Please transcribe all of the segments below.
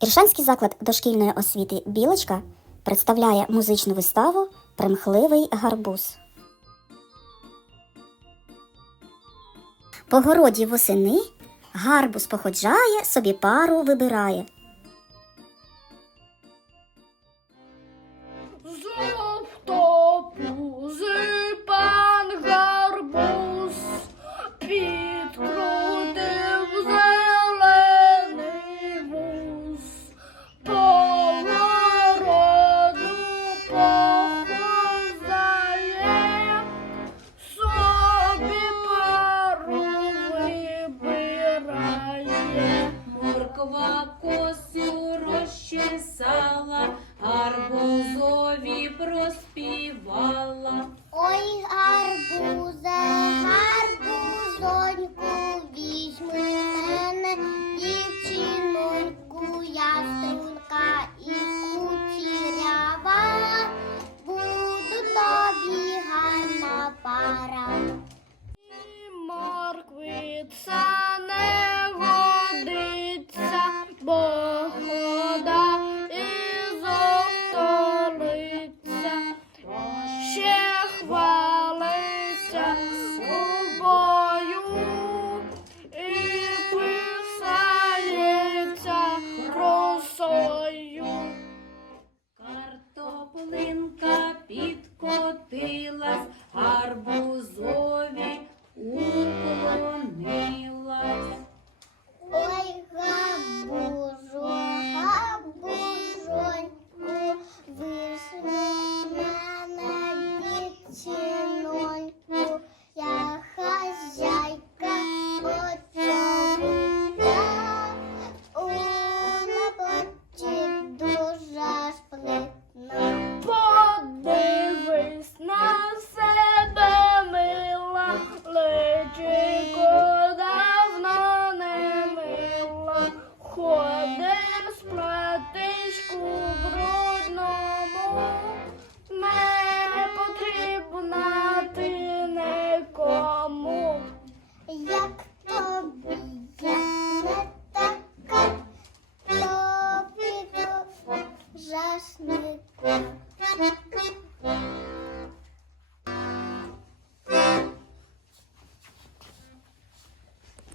Іршанський заклад дошкільної освіти Білочка представляє музичну виставу Примхливий гарбуз. По городі восени гарбуз походжає, собі пару вибирає. ужасный.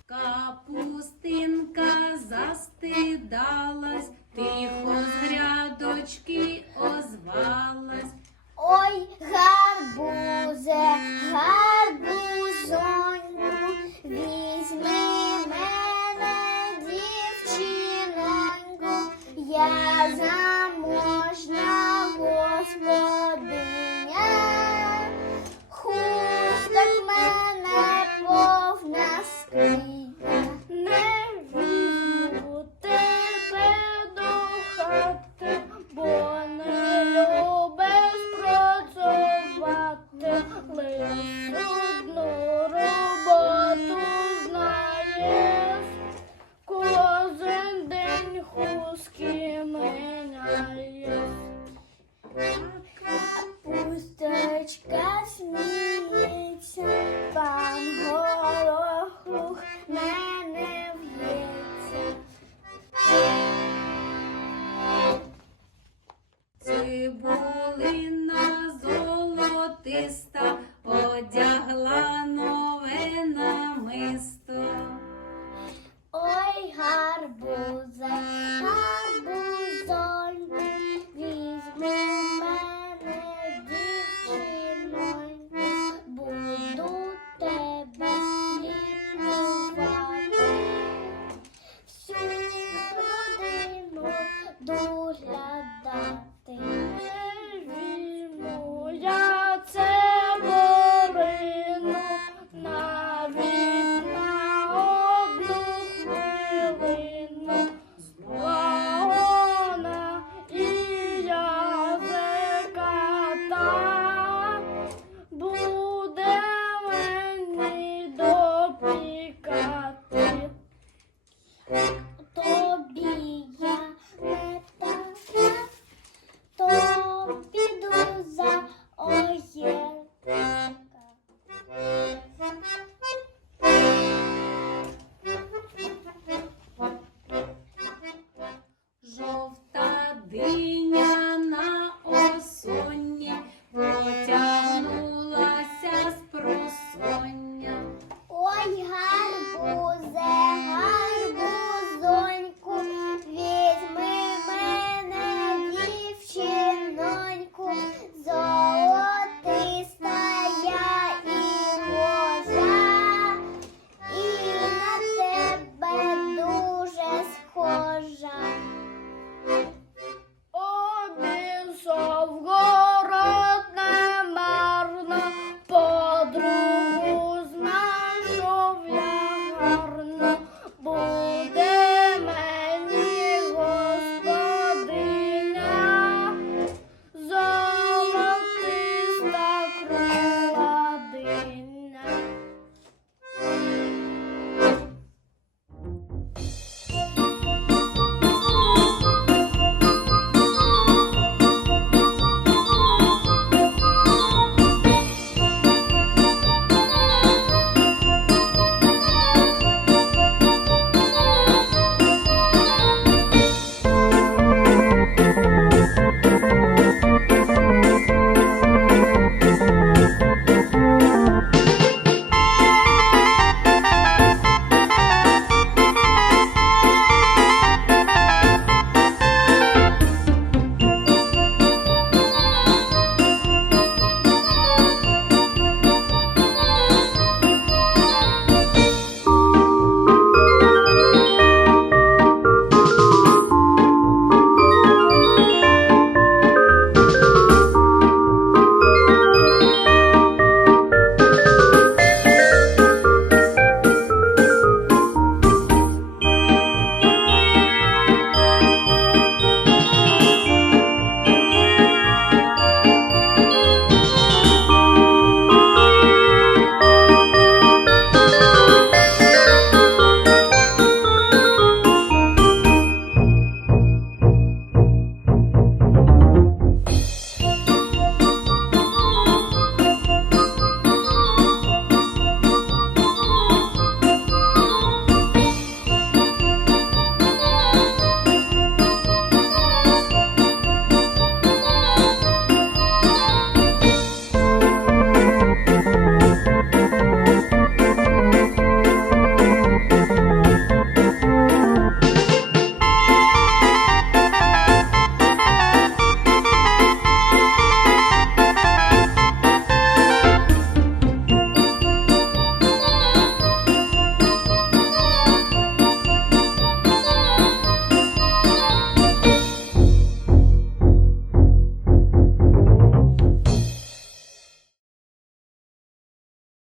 Капустинка застидалась, тихо з рядочки озвала. Dagmar. Калина золотиста.